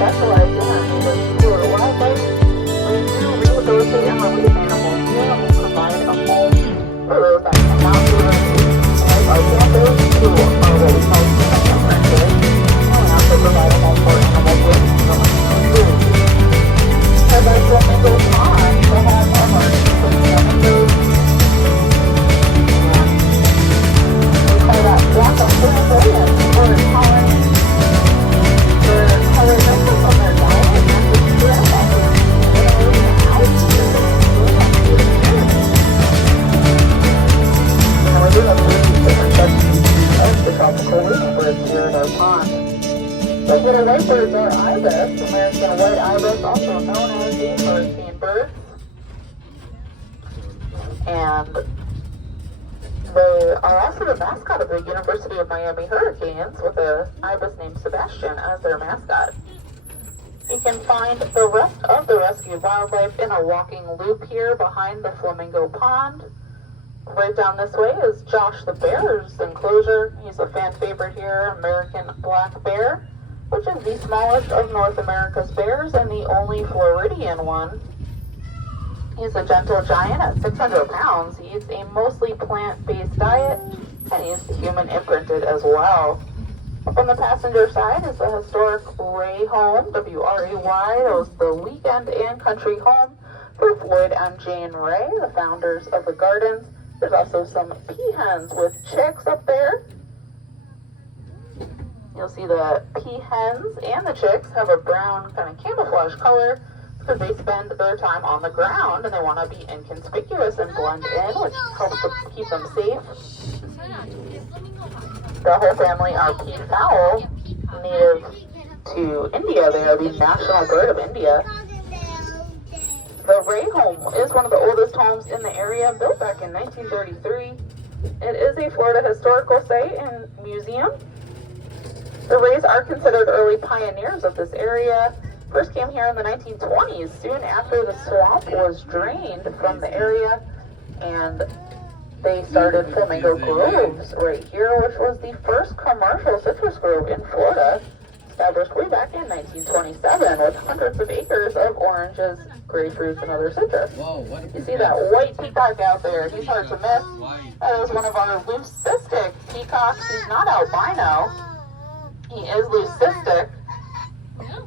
specialize in our native Florida wildlife. We do rehabilitate and release animals here and we provide a home for those that cannot be released. And our campers who are what we call human imprinted, and we also provide a home for animals with food. And then Flamingo Pond, the home of our flamingos. And we call that black on flamboyant or colony. Their color different from their diet and the stress of their and we do have 30 different species of the tropical leafbirds here in our pond. The little white birds are ibis, American white ibis, also known as the hurricane birds. And they are also the mascot of the University of Miami Hurricanes, with an ibis named Sebastian as their mascot. You can find the rest of the rescued wildlife in a walking loop here behind the Flamingo Pond. Right down this way is Josh the bear's enclosure. He's a fan favorite here, American black bear, which is the smallest of North America's bears and the only Floridian one. He's a gentle giant at 600 pounds. He eats a mostly plant-based diet, and he's human imprinted as well. Up on the passenger side is the historic Ray home, W-R-A-Y. That was the weekend and country home for Floyd and Jane Ray, the founders of the gardens. There's also some peahens with chicks up there. You'll see the peahens and the chicks have a brown kind of camouflage color because they spend their time on the ground and they want to be inconspicuous and blend in, which helps to keep them safe. The whole family are peafowl, native to India. They are the national bird of India. The Ray home is one of the oldest homes in the area, built back in 1933. It is a Florida historical site and museum. The Rays are considered early pioneers of this area. First came here in the 1920s, soon after the swamp was drained from the area, and they started Flamingo Groves right here, which was the first commercial citrus grove in Florida, established way back in 1927 with hundreds of acres of oranges, grapefruits, and other citrus. You see that white peacock out there? He's hard to miss. That is one of our leucistic peacocks. He's not albino. He is leucistic,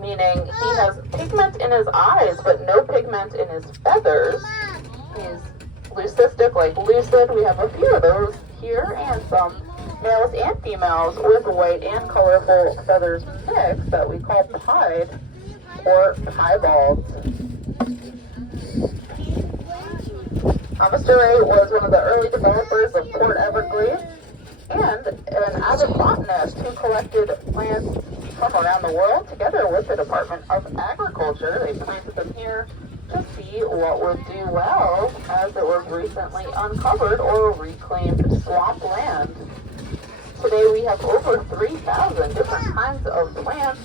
meaning he has pigment in his eyes, but no pigment in his feathers. He's leucistic, like lucid. We have a few of those here, and some males and females with white and colorful feathers mixed that we call pied or piebalds. Mr. Ray was one of the early developers of Port Everglades and an avid botanist who collected plants from around the world together with the Department of Agriculture. They planted them here to see what would do well, as it was recently uncovered or reclaimed swampland. Today we have over 3,000 different kinds of plants,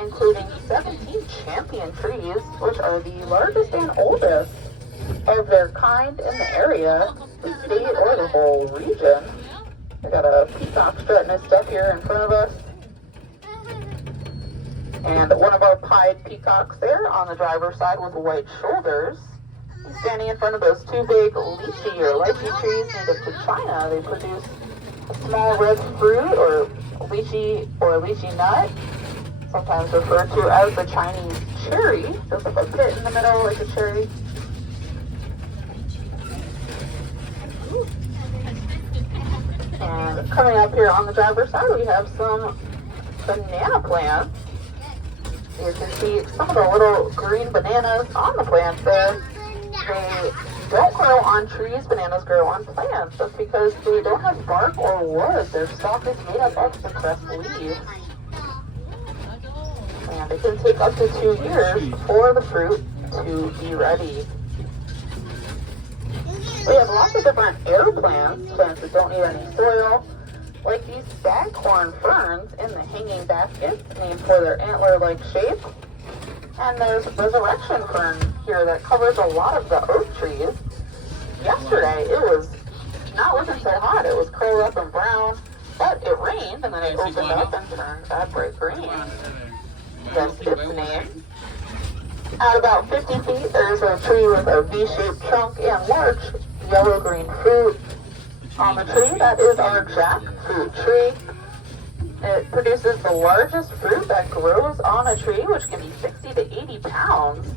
including 17 champion trees, which are the largest and oldest of their kind in the area, the state, or the whole region. We got a peacock strutting his stuff here in front of us. And one of our pied peacocks there on the driver's side with white shoulders. He's standing in front of those two big lychee or lychee trees native to China. They produce a small red fruit or lychee nut, sometimes referred to as the Chinese cherry. Just like a pit in the middle like a cherry. And coming up here on the driver's side, we have some banana plants. You can see some of the little green bananas on the plants there. They don't grow on trees. Bananas grow on plants. That's because they don't have bark or wood. Their stalk is made up of suppressed leaves. And it can take up to 2 years for the fruit to be ready. We have lots of different air plants that don't need any soil, like these staghorn ferns in the hanging baskets, named for their antler-like shape. And there's resurrection fern here that covers a lot of the oak trees. Yesterday, it was not looking so hot. It was curled up and brown, but it rained, and then it opened up and turned that bright green. The hence its name. At about 50 feet, there's a tree with a V-shaped trunk and large yellow-green fruit on the tree. That is our jackfruit tree. It produces the largest fruit that grows on a tree, which can be 60 to 80 pounds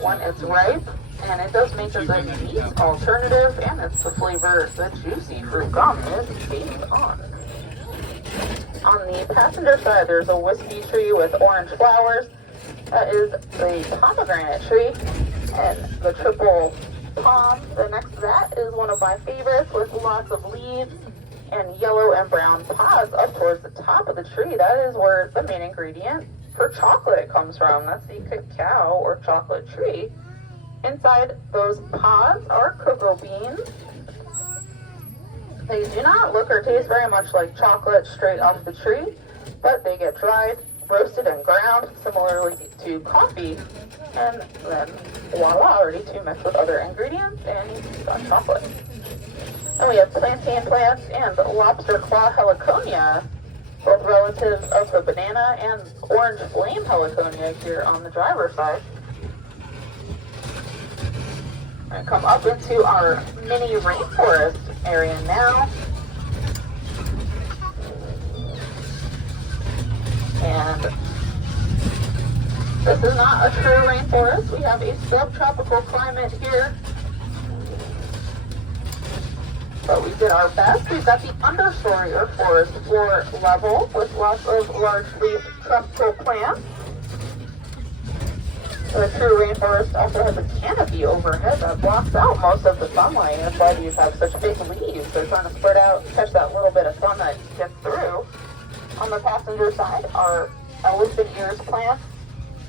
when it's ripe. And it does make us a meat alternative, and it's the flavor the juicy fruit gum is based on. On the passenger side, there's a whiskey tree with orange flowers. That is the pomegranate tree, and the triple palm. The next to that is one of my favorites with lots of leaves and yellow and brown pods up towards the top of the tree. That is where the main ingredient for chocolate comes from. That's the cacao or chocolate tree. Inside those pods are cocoa beans. They do not look or taste very much like chocolate straight off the tree, but they get dried, roasted, and ground similarly to coffee, and then voila, ready to mix with other ingredients, and you've got chocolate. And we have plantain plants and lobster claw heliconia, both relatives of the banana and orange flame heliconia here on the driver's side. We're going to come up into our mini rainforest area now. And this is not a true rainforest. We have a subtropical climate here. But we did our best. We've got the understory or forest floor level with lots of large leaf tropical plants. The true rainforest also has a canopy overhead that blocks out most of the sunlight. That's why these have such big leaves. They're trying to spread out, catch that little bit of sun that gets through. On the passenger side are elephant ears plant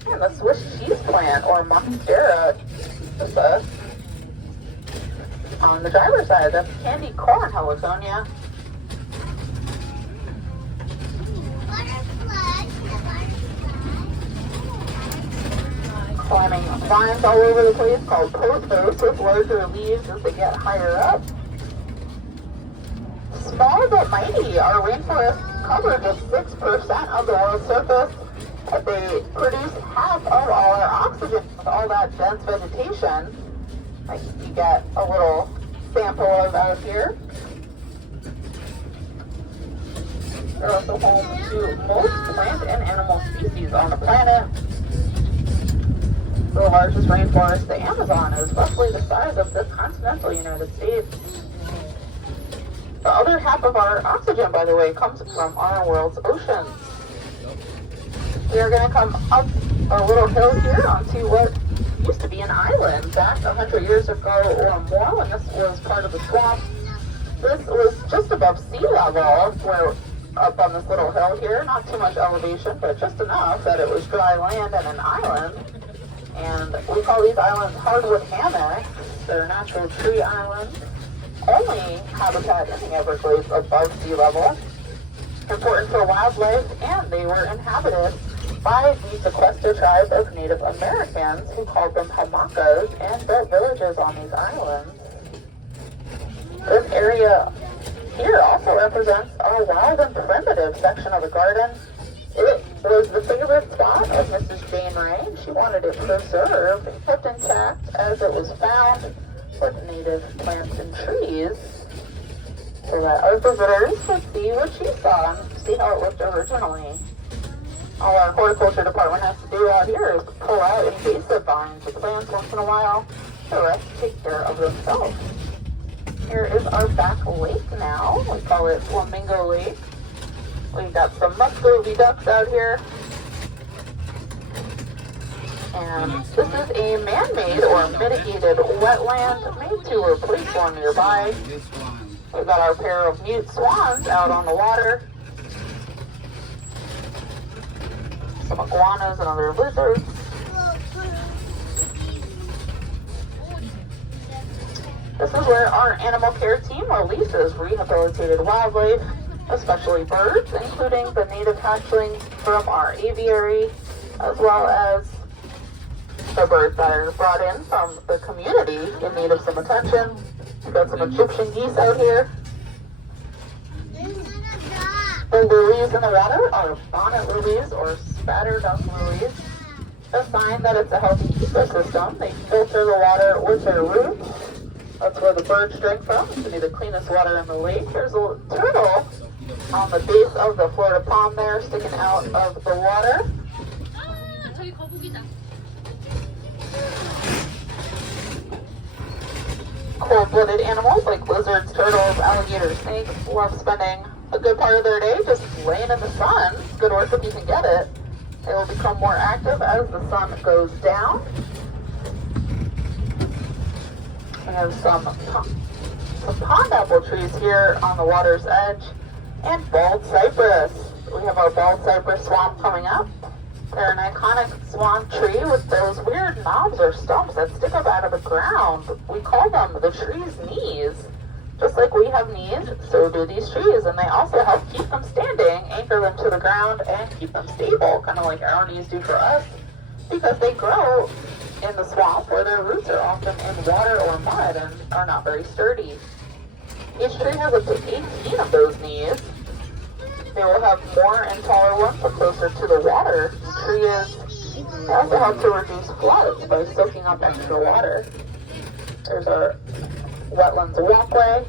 and the Swiss cheese plant or Monstera. On the driver's side, that's candy corn heliconia. Climbing vines all over the place called pothos with larger leaves as they get higher up. Small but mighty, our rainforests cover just 6% of the world's surface, but they produce half of all our oxygen with all that dense vegetation. Like you get a little sample of out here. They're also home to most plant and animal species on the planet. The largest rainforest, the Amazon, is roughly the size of this continental United States. The other half of our oxygen, by the way, comes from our world's oceans. We are going to come up a little hill here onto what used to be an island back 100 years ago or more when this was part of the swamp. This was just above sea level. We're up on this little hill here, not too much elevation, but just enough that it was dry land and an island. And we call these islands Hardwood Hammocks. They're natural tree islands. Only habitat in the Everglades above sea level. Important for wildlife, and they were inhabited by the Sequester tribe of Native Americans who called them Hammockas and built villages on these islands. This area here also represents our wild and primitive section of the garden. It was the favorite spot of Mrs. Jane Ray, and she wanted it preserved and kept intact as it was found with native plants and trees so that our visitors could see what she saw and see how it looked originally. All our horticulture department has to do out here is pull out invasive vines and plants once in a while. The rest take care of themselves. Here is our back lake now. We call it Flamingo Lake. We've got some Muscovy ducks out here. And this is a man-made or mitigated wetland made to replace one nearby. We've got our pair of mute swans out on the water. Some iguanas and other lizards. This is where our animal care team releases rehabilitated wildlife, especially birds, including the native hatchlings from our aviary, as well as the birds that are brought in from the community in need of some attention. We've got some Egyptian geese out here. The lilies in the water are bonnet lilies or batter duck lilies, a sign that it's a healthy ecosystem. They filter the water with their roots. That's where the birds drink from. It's to be the cleanest water in the lake. There's a turtle on the base of the Florida palm there, sticking out of the water. Cold-blooded animals like lizards, turtles, alligators, snakes love spending a good part of their day just laying in the sun. Good work if you can get it. They will become more active as the sun goes down. We have some pond apple trees here on the water's edge, and bald cypress. We have our bald cypress swamp coming up. They're an iconic swamp tree with those weird knobs or stumps that stick up out of the ground. We call them the tree's knees. Just like we have knees, so do these trees, and they also help keep them standing, anchor them to the ground, and keep them stable, kind of like our knees do for us, because they grow in the swamp where their roots are often in water or mud and are not very sturdy. Each tree has up to 18 of those knees. They will have more and taller ones the closer to the water the tree is. They also help to reduce floods by soaking up extra water. There's our wetlands walkway,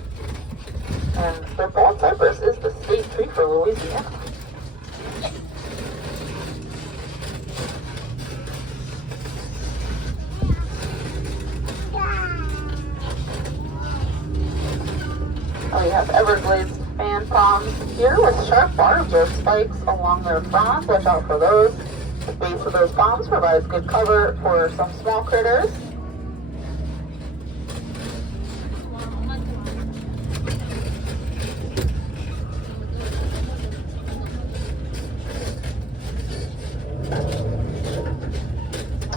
and the bald cypress is the state tree for Louisiana. We have Everglades fan palms here with sharp barbs or spikes along their fronds. Watch out for those. The base of those palms provides good cover for some small critters.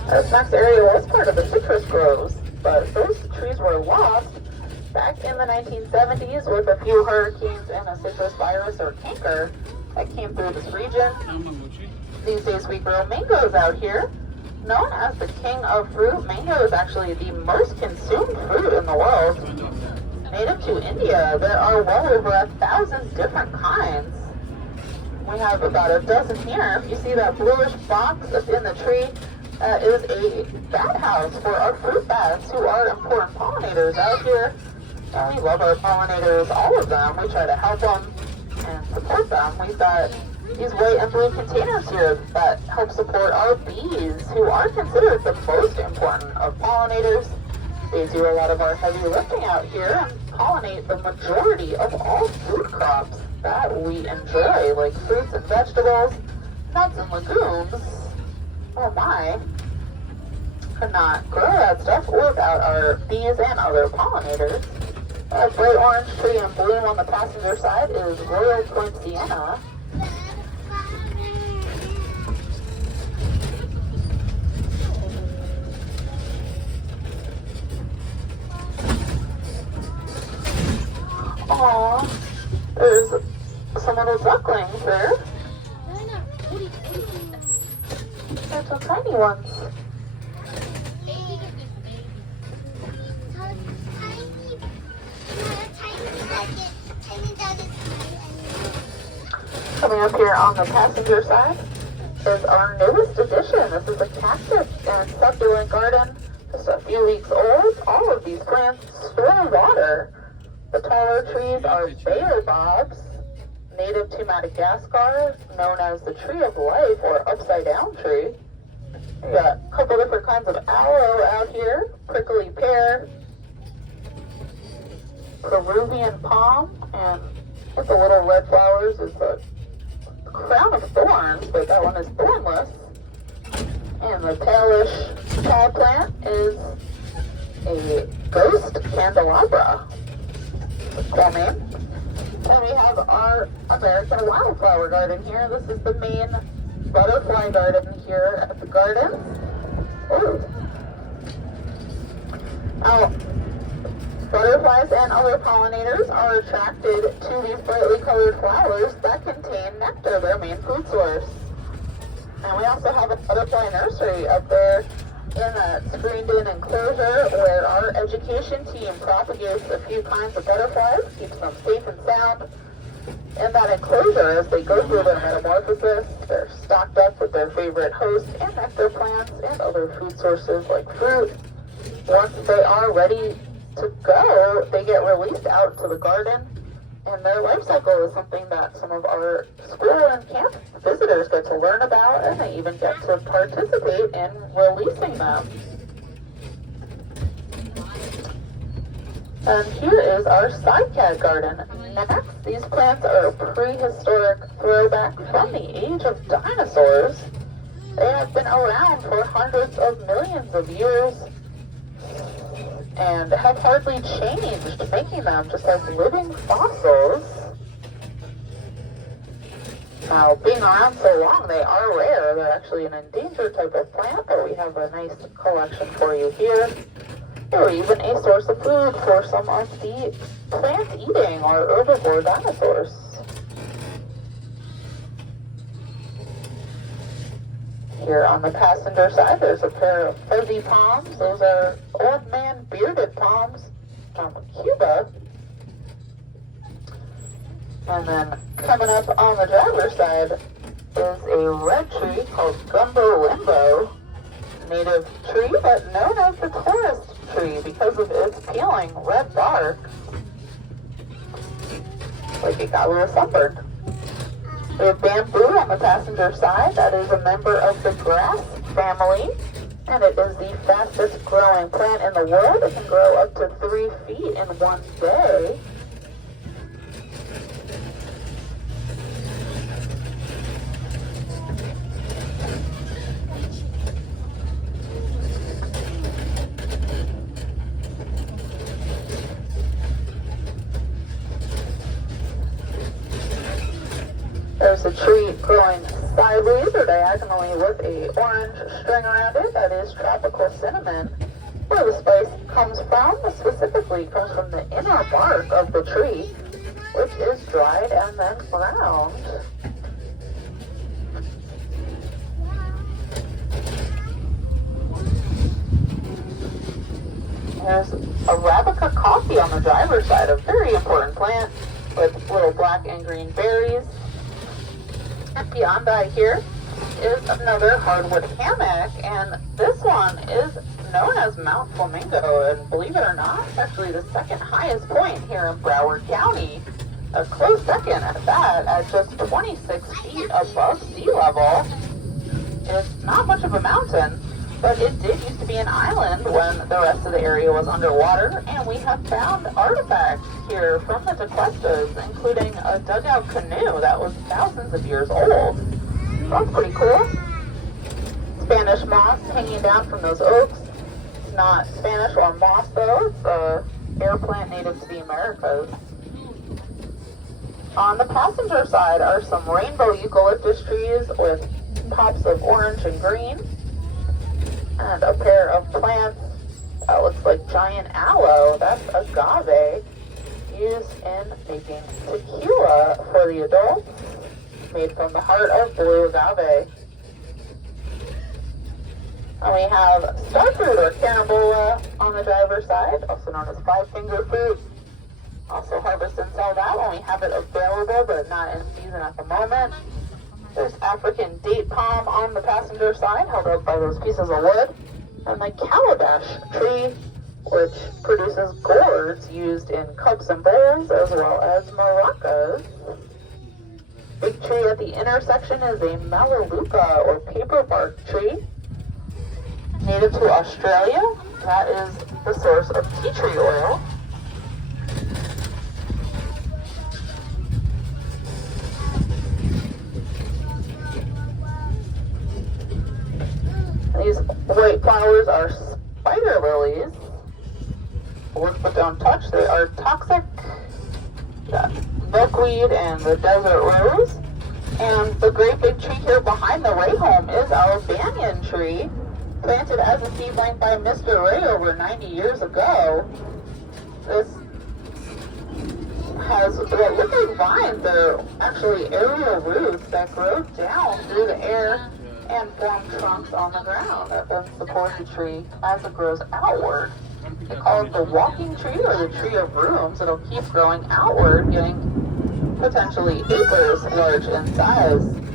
This next area was part of the citrus groves, but those trees were lost back in the 1970s with a few hurricanes and a citrus virus or canker that came through this region. These days we grow mangoes out here. Known as the king of fruit, mango is actually the most consumed fruit in the world. Native to India, there are well over 1,000 different kinds. We have about a dozen here. If you see that bluish box that's in the tree, is a bat house for our fruit bats, who are important pollinators out here. And we love our pollinators, all of them. We try to help them and support them. We've got these white and blue containers here that help support our bees, who are considered the most important of pollinators. They do a lot of our heavy lifting out here and pollinate the majority of all food crops that we enjoy, like fruits and vegetables, nuts and legumes. Oh my, could not grow that stuff without our bees and other pollinators. A bright orange tree in bloom on the passenger side is Royal Poinciana. Aww, there's some little ducklings there. There's some tiny ones. Coming up here on the passenger side is our newest addition. This is a cactus and succulent garden, just a few weeks old. All of these plants store water. The taller trees are baobabs, native to Madagascar, known as the tree of life or upside down tree. We got a couple different kinds of aloe out here, prickly pear, Peruvian palm, and with the little red flowers is the crown of thorns, but that one is thornless. And the palish tall plant is a ghost candelabra. Cool name. And we have our American wildflower garden here. This is the main butterfly garden here at the gardens. Ooh. Now, butterflies and other pollinators are attracted to these brightly colored flowers that contain nectar, their main food source. And we also have a butterfly nursery up there in a screened-in enclosure where our education team propagates a few kinds of butterflies, keeps them safe and sound. In that enclosure, as they go through their metamorphosis, they're stocked up with their favorite host and nectar plants and other food sources like fruit. Once they are ready to go, they get released out to the garden, and their life cycle is something that some of our school and camp visitors get to learn about, and they even get to participate in releasing them. And here is our Cycad Garden. Next, these plants are a prehistoric throwback from the age of dinosaurs. They have been around for hundreds of millions of years and have hardly changed, making them just like living fossils. Now, being around so long, they are rare. They're actually an endangered type of plant, but we have a nice collection for you here. Or even a source of food for some of the plant-eating or herbivore dinosaurs. Here on the passenger side, there's a pair of fuzzy palms. Those are old man bearded palms from Cuba. And then coming up on the driver's side is a red tree called Gumbo Limbo, native tree, but known as the tourist tree because of its peeling red bark. Like it got a little sunburned. We have bamboo on the passenger side. That is a member of the grass family, and it is the fastest growing plant in the world. It can grow up to 3 feet in one day. There's a tree growing sideways or diagonally with a orange string around it. That is tropical cinnamon. Where the spice comes from, specifically comes from the inner bark of the tree, which is dried and then ground. There's Arabica coffee on the driver's side, a very important plant with little black and green berries. And beyond that here is another hardwood hammock, and this one is known as Mount Flamingo, and believe it or not, it's actually the second highest point here in Broward County. A close second at that, at just 26 feet above sea level. It's not much of a mountain, but it did used to be an island when the rest of the area was underwater, and we have found artifacts here from the Eucalyptus, including a dugout canoe that was thousands of years old. That's pretty cool. Spanish moss hanging down from those oaks. It's not Spanish or moss though, it's a air plant native to the Americas. On the passenger side are some rainbow eucalyptus trees with pops of orange and green. And a pair of plants that looks like giant aloe. That's agave, used in making tequila for the adults, made from the heart of blue agave. And we have starfruit or carambola on the driver's side, also known as five-finger fruit. Also harvest and sell that when we have it available, but not in season at the moment. There's African date palm on the passenger side, held up by those pieces of wood. And the calabash tree, which produces gourds used in cups and bowls, as well as maracas. Big tree at the intersection is a melaleuca or paperbark tree, native to Australia. That is the source of tea tree oil. These white flowers are spider lilies. Work but don't touch. They are toxic. Milkweed and the desert rose. And the great big tree here behind the Ray home is our banyan tree, planted as a seedling by Mr. Ray over 90 years ago. This has what look like vines. They're actually aerial roots that grow down through the air and form trunks on the ground that then support the tree as it grows outward. They call it the walking tree or the tree of rooms. It'll keep growing outward, getting potentially acres large in size.